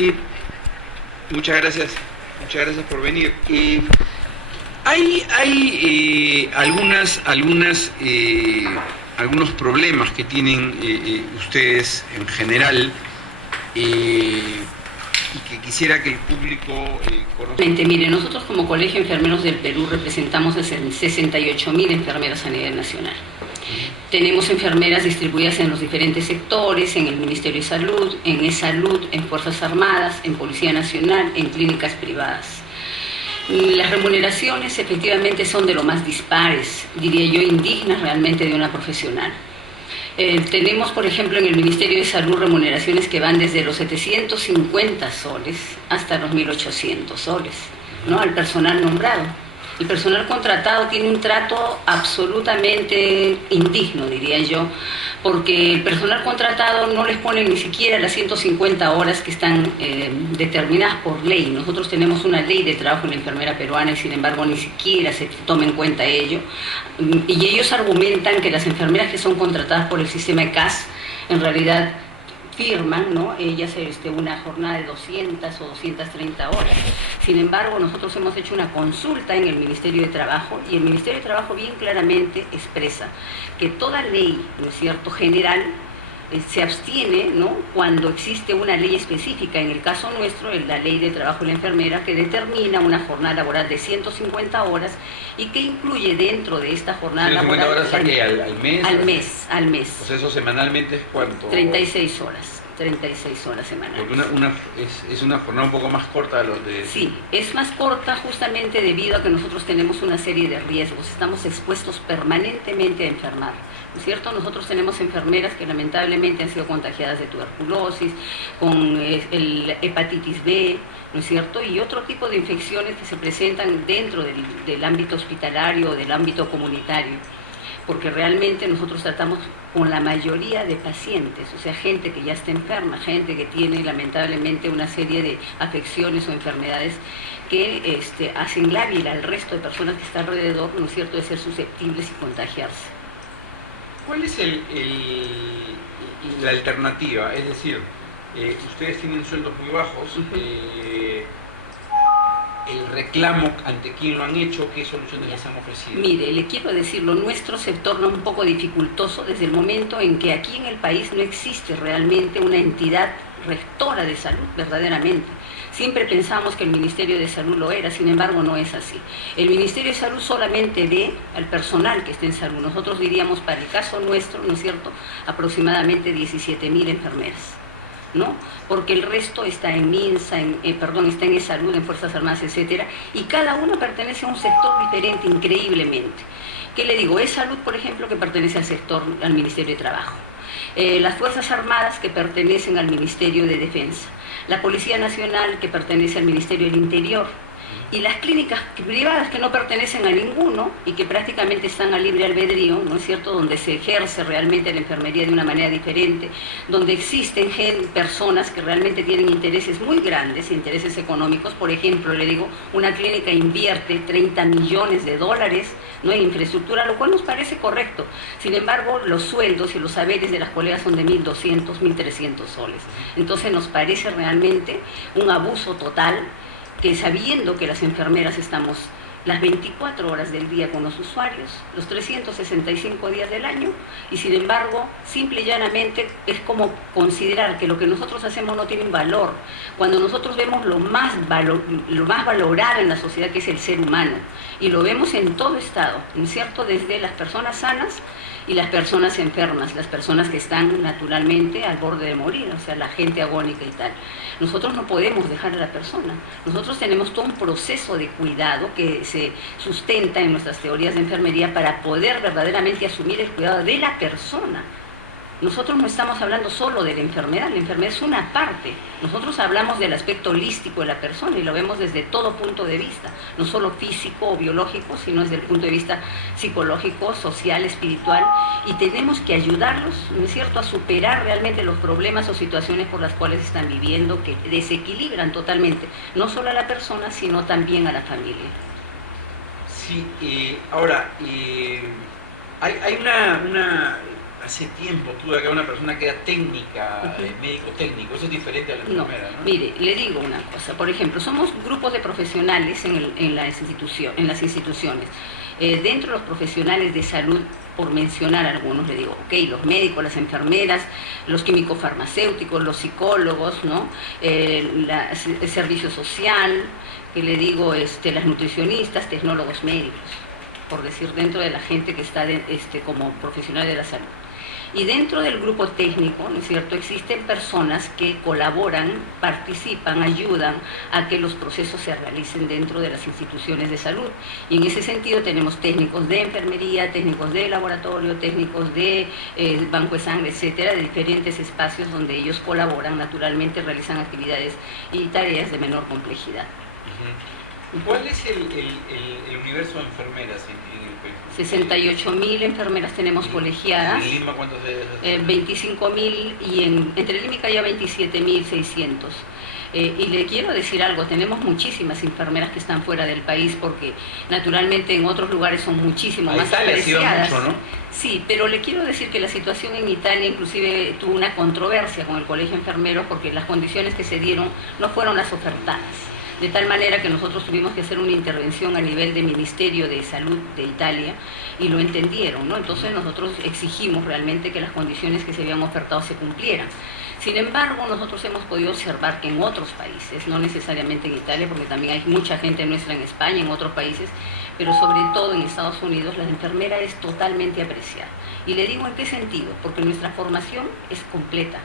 Eh, muchas gracias por venir. Hay algunos problemas que tienen ustedes en general y que quisiera que el público conozca. Mire, nosotros como Colegio de Enfermeros del Perú representamos a 68.000 enfermeras a nivel nacional. Tenemos enfermeras distribuidas en los diferentes sectores, en el Ministerio de Salud, en eSalud, en Fuerzas Armadas, en Policía Nacional, en clínicas privadas. Las remuneraciones efectivamente son de lo más dispares, diría yo, indignas realmente de una profesional. Tenemos, por ejemplo, en el Ministerio de Salud remuneraciones que van desde los 750 soles hasta los 1.800 soles, ¿no?, al personal nombrado. El personal contratado tiene un trato absolutamente indigno, diría yo, porque el personal contratado no les pone ni siquiera las 150 horas que están determinadas por ley. Nosotros tenemos una ley de trabajo en la enfermera peruana y sin embargo ni siquiera se toma en cuenta ello. Y ellos argumentan que las enfermeras que son contratadas por el sistema ECAS en realidad firman, ¿no?, ellas una jornada de 200 o 230 horas. Sin embargo, nosotros hemos hecho una consulta en el Ministerio de Trabajo y el Ministerio de Trabajo bien claramente expresa que toda ley, ¿no es cierto?, general, se abstiene, ¿no?, cuando existe una ley específica. En el caso nuestro, la Ley de Trabajo de la Enfermera, que determina una jornada laboral de 150 horas y que incluye dentro de esta jornada laboral... ¿150 horas a qué? ¿Al mes? Al mes. O sea, ¿eso semanalmente es cuánto? 36 horas. 36 horas semanales. Porque es una jornada un poco más corta de los de... Sí, es más corta justamente debido a que nosotros tenemos una serie de riesgos, estamos expuestos permanentemente a enfermar, ¿no es cierto? Nosotros tenemos enfermeras que lamentablemente han sido contagiadas de tuberculosis, con el hepatitis B, ¿no es cierto?, y otro tipo de infecciones que se presentan dentro del ámbito hospitalario o del ámbito comunitario, porque realmente nosotros tratamos con la mayoría de pacientes, o sea, gente que ya está enferma, gente que tiene lamentablemente una serie de afecciones o enfermedades que hacen lábil al resto de personas que están alrededor, ¿no es cierto?, de ser susceptibles y contagiarse. ¿Cuál es la alternativa? Es decir, ustedes tienen sueldos muy bajos, el reclamo ante quién lo han hecho, qué soluciones les han ofrecido. Mire, le quiero decir, lo nuestro se torna un poco dificultoso desde el momento en que aquí en el país no existe realmente una entidad rectora de salud verdaderamente. Siempre pensamos que el Ministerio de Salud lo era, sin embargo no es así. El Ministerio de Salud solamente ve al personal que esté en salud. Nosotros diríamos, para el caso nuestro, ¿no es cierto?, aproximadamente 17.000 enfermeras, ¿no?, porque el resto está en MINSA, está en eSalud, en Fuerzas Armadas, etcétera, y cada uno pertenece a un sector diferente increíblemente. ¿Qué le digo? eSalud, por ejemplo, que pertenece al Ministerio de Trabajo, las Fuerzas Armadas, que pertenecen al Ministerio de Defensa, la Policía Nacional, que pertenece al Ministerio del Interior, y las clínicas privadas que no pertenecen a ninguno y que prácticamente están a libre albedrío, ¿no es cierto?, donde se ejerce realmente la enfermería de una manera diferente, donde existen personas que realmente tienen intereses muy grandes, intereses económicos. Por ejemplo, le digo, una clínica invierte 30 millones de dólares, ¿no?, en infraestructura, lo cual nos parece correcto. Sin embargo, los sueldos y los saberes de las colegas son de 1.200, 1.300 soles. Entonces nos parece realmente un abuso total, que sabiendo que las enfermeras estamos las 24 horas del día con los usuarios, los 365 días del año, y sin embargo, simple y llanamente es como considerar que lo que nosotros hacemos no tiene un valor, cuando nosotros vemos lo más valorado en la sociedad, que es el ser humano, y lo vemos en todo estado, ¿no es cierto?, desde las personas sanas y las personas enfermas, las personas que están naturalmente al borde de morir, o sea, la gente agónica y tal. Nosotros no podemos dejar a la persona. Nosotros tenemos todo un proceso de cuidado que se sustenta en nuestras teorías de enfermería para poder verdaderamente asumir el cuidado de la persona. Nosotros no estamos hablando solo de la enfermedad es una parte. Nosotros hablamos del aspecto holístico de la persona y lo vemos desde todo punto de vista, no solo físico o biológico, sino desde el punto de vista psicológico, social, espiritual, y tenemos que ayudarlos, ¿no es cierto?, a superar realmente los problemas o situaciones por las cuales están viviendo, que desequilibran totalmente, no solo a la persona, sino también a la familia. Sí, ahora, hay hace tiempo tuve acá una persona que era técnica, médico técnico, eso es diferente a la enfermera, ¿no? Mire, le digo una cosa, por ejemplo, somos grupos de profesionales en las instituciones. Dentro de los profesionales de salud, por mencionar algunos, le digo, ok, los médicos, las enfermeras, los químicos farmacéuticos, los psicólogos, ¿no? El servicio social, que le digo, las nutricionistas, tecnólogos médicos, por decir, dentro de la gente que está como profesional de la salud. Y dentro del grupo técnico, ¿no es cierto?, existen personas que colaboran, participan, ayudan a que los procesos se realicen dentro de las instituciones de salud. Y en ese sentido tenemos técnicos de enfermería, técnicos de laboratorio, técnicos de banco de sangre, etcétera, de diferentes espacios donde ellos colaboran, naturalmente realizan actividades y tareas de menor complejidad. ¿Cuál es el universo de enfermeras en el país? 68.000 enfermeras tenemos colegiadas. ¿En Lima cuántos es? 25.000 y entre Lima y ya 27.600. Y le quiero decir algo, tenemos muchísimas enfermeras que están fuera del país porque naturalmente en otros lugares son muchísimo más apreciadas. Mucho, ¿no? Sí, pero le quiero decir que la situación en Italia inclusive tuvo una controversia con el Colegio Enfermero porque las condiciones que se dieron no fueron las ofertadas. De tal manera que nosotros tuvimos que hacer una intervención a nivel del Ministerio de Salud de Italia y lo entendieron, ¿no? Entonces nosotros exigimos realmente que las condiciones que se habían ofertado se cumplieran. Sin embargo, nosotros hemos podido observar que en otros países, no necesariamente en Italia, porque también hay mucha gente nuestra en España, en otros países, pero sobre todo en Estados Unidos, la enfermera es totalmente apreciada. Y le digo en qué sentido, porque nuestra formación es completa.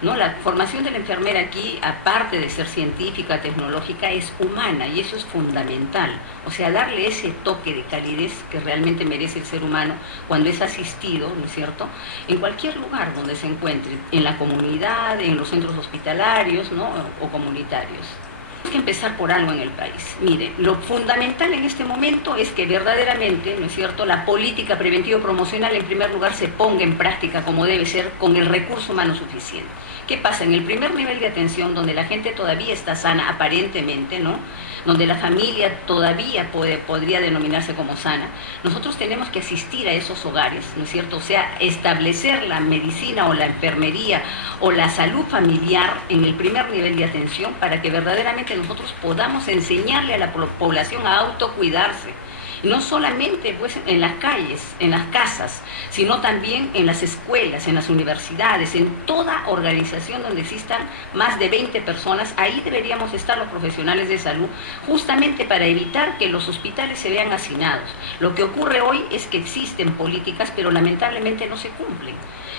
¿No? La formación de la enfermera aquí, aparte de ser científica, tecnológica, es humana y eso es fundamental. O sea, darle ese toque de calidez que realmente merece el ser humano cuando es asistido, ¿no es cierto?, en cualquier lugar donde se encuentre, en la comunidad, en los centros hospitalarios, ¿no?, o comunitarios. Tenemos que empezar por algo en el país. Mire, lo fundamental en este momento es que verdaderamente, ¿no es cierto?, la política preventivo-promocional en primer lugar se ponga en práctica como debe ser con el recurso humano suficiente. ¿Qué pasa? En el primer nivel de atención, donde la gente todavía está sana, aparentemente, ¿no?, donde la familia todavía podría denominarse como sana, nosotros tenemos que asistir a esos hogares, ¿no es cierto? O sea, establecer la medicina o la enfermería o la salud familiar en el primer nivel de atención para que verdaderamente nosotros podamos enseñarle a la población a autocuidarse. No solamente pues, en las calles, en las casas, sino también en las escuelas, en las universidades, en toda organización donde existan más de 20 personas, ahí deberíamos estar los profesionales de salud, justamente para evitar que los hospitales se vean hacinados. Lo que ocurre hoy es que existen políticas, pero lamentablemente no se cumplen.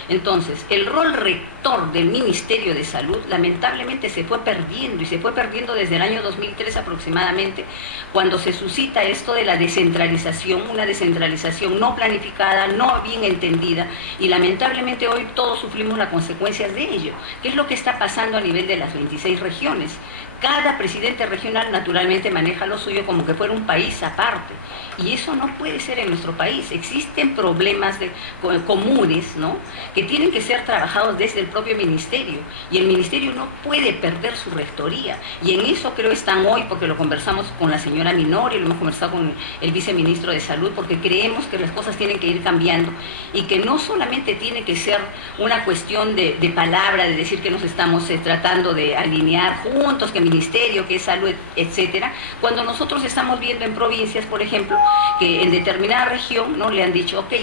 Entonces, el rol rector del Ministerio de Salud lamentablemente se fue perdiendo y se fue perdiendo desde el año 2003 aproximadamente, cuando se suscita esto de la descentralización, una descentralización no planificada, no bien entendida, y lamentablemente hoy todos sufrimos las consecuencias de ello. ¿Qué es lo que está pasando a nivel de las 26 regiones? Cada presidente regional naturalmente maneja lo suyo como que fuera un país aparte. Y eso no puede ser en nuestro país. Existen problemas comunes, ¿no?, que tienen que ser trabajados desde el propio ministerio. Y el ministerio no puede perder su rectoría. Y en eso creo están hoy, porque lo conversamos con la señora Minori, lo hemos conversado con el viceministro de Salud, porque creemos que las cosas tienen que ir cambiando y que no solamente tiene que ser una cuestión de palabra, de decir que nos estamos tratando de alinear juntos, que ministerio, que es salud, etcétera, cuando nosotros estamos viendo en provincias, por ejemplo, que en determinada región no le han dicho, ok,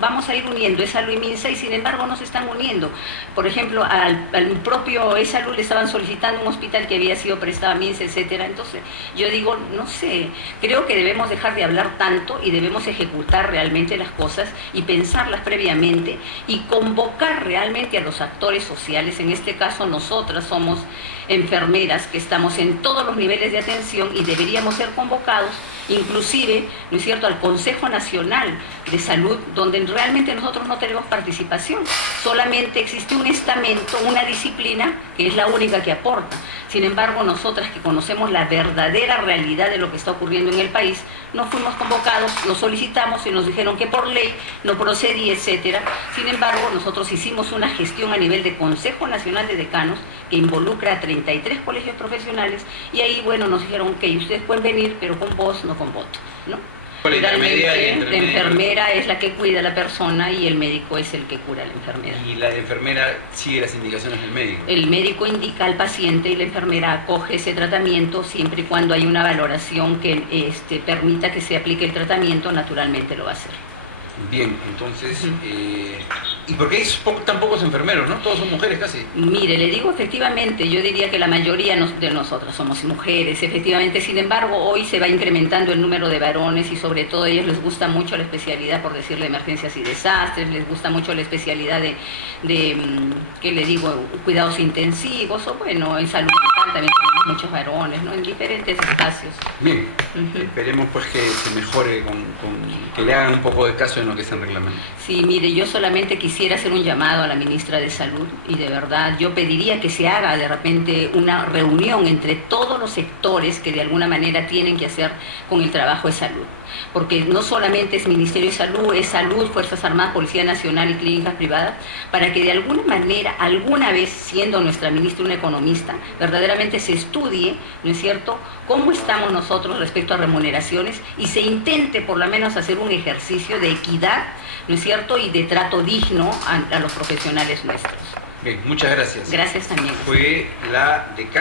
vamos a ir uniendo salud y MINSA, y sin embargo no se están uniendo. Por ejemplo, al propio salud le estaban solicitando un hospital que había sido prestado a MINSA, etcétera. Entonces, yo digo, no sé, creo que debemos dejar de hablar tanto y debemos ejecutar realmente las cosas y pensarlas previamente y convocar realmente a los actores sociales. En este caso, nosotras somos enfermeras que estamos en todos los niveles de atención y deberíamos ser convocados, inclusive, ¿no es cierto?, al Consejo Nacional de Salud, donde realmente nosotros no tenemos participación. Solamente existe un estamento, una disciplina, que es la única que aporta. Sin embargo, nosotras que conocemos la verdadera realidad de lo que está ocurriendo en el país, no fuimos convocados, lo solicitamos y nos dijeron que por ley no procedía, etcétera. Sin embargo, nosotros hicimos una gestión a nivel de Consejo Nacional de Decanos que involucra a 33 colegios profesionales y ahí, bueno, nos dijeron que ustedes pueden venir, pero con voz, no con voto, ¿no? Naturalmente, la enfermera es la que cuida a la persona y el médico es el que cura a la enfermedad. ¿Y la enfermera sigue las indicaciones del médico? El médico indica al paciente y la enfermera acoge ese tratamiento siempre y cuando hay una valoración que permita que se aplique el tratamiento, naturalmente lo va a hacer. Bien, entonces, ¿y por qué hay tan pocos enfermeros, no? Todos son mujeres casi. Mire, le digo efectivamente, yo diría que la mayoría de nosotros somos mujeres, efectivamente, sin embargo, hoy se va incrementando el número de varones y sobre todo a ellos les gusta mucho la especialidad, por decirle, emergencias y desastres, les gusta mucho la especialidad de ¿qué le digo?, cuidados intensivos, o bueno, en salud mental también tenemos muchos varones, ¿no?, en diferentes espacios. Bien, esperemos pues que se mejore, que le hagan un poco de caso en lo que están reclamando. Sí, mire, yo solamente quisiera hacer un llamado a la ministra de Salud y de verdad yo pediría que se haga de repente una reunión entre todos los sectores que de alguna manera tienen que hacer con el trabajo de salud. Porque no solamente es Ministerio de Salud, es Salud, Fuerzas Armadas, Policía Nacional y clínicas privadas, para que de alguna manera, alguna vez, siendo nuestra ministra una economista, verdaderamente se estudie, ¿no es cierto?, cómo estamos nosotros respecto a remuneraciones y se intente por lo menos hacer un ejercicio de equidad, ¿no es cierto?, y de trato digno a los profesionales nuestros. Bien, muchas gracias. Gracias también. Fue la decana.